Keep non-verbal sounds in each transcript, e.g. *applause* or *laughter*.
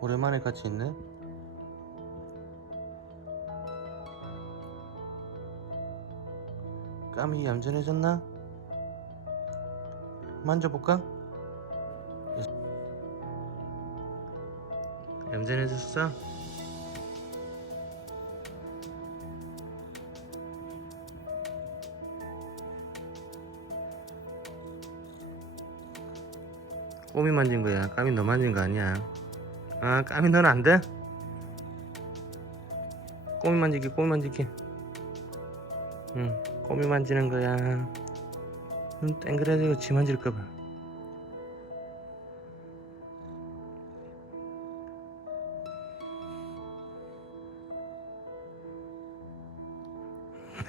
오랜만에 같이 있네. 까미 얌전해졌나? 만져볼까? 얌전해졌어? 꼬미 만진 거야. 까미 너 만진 거 아니야. 아, 까미 너는 안 돼? 꼬미 만지기, 꼬미 만지기. 응, 꼬미 만지는 거야. 눈 땡그래지고 지 만질까봐.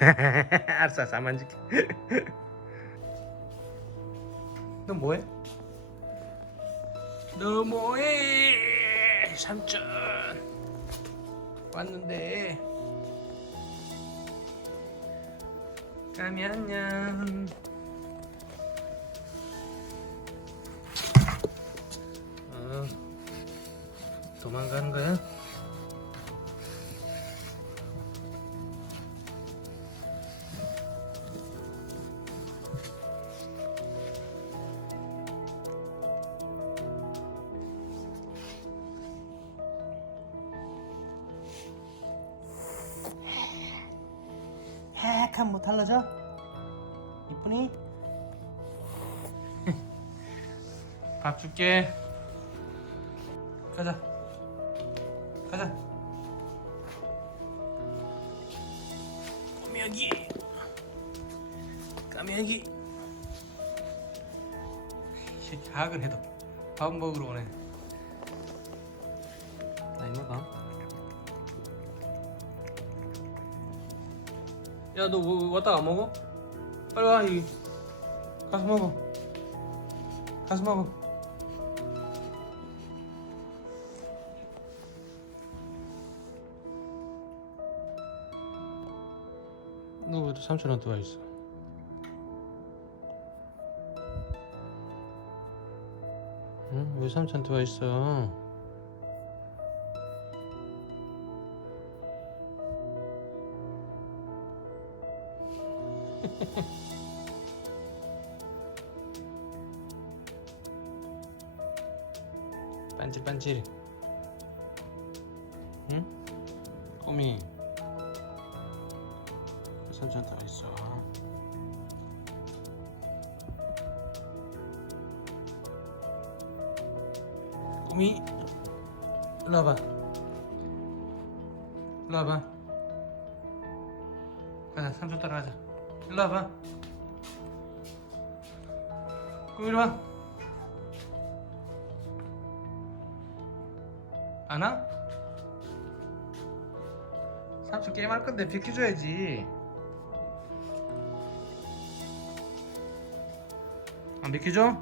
*laughs* 알았어, 알았어, 안 만질게. *laughs* 너 뭐해? 너 뭐해? 삼촌. 왔는데. 까미 안녕. 어, 도망가는 거야? 헥 한번 달라져? 이쁘니? 밥 줄게. 가자. 가자. 까미야기. 까미야기. 이 새끼 학을 해도 밥 먹으러 오네. 나 이거 봐 야, 너 뭐, 왔다 안 먹어? 빨리 와, 여기. 가서 먹어. 가서 먹어. 너 왜 또 삼촌한테 와 있어? 응? 왜 삼촌한테 와 있어? *laughs* 반질반질 응? 꼬미. 삼촌한테 와 있어 꼬미 일로 와봐. 일로 와봐. 가자 삼촌 따라가자 일로 와봐 꼬미 이리 와 안 와? 삼촌 게임 할 건데 비켜줘야지 안 비켜줘?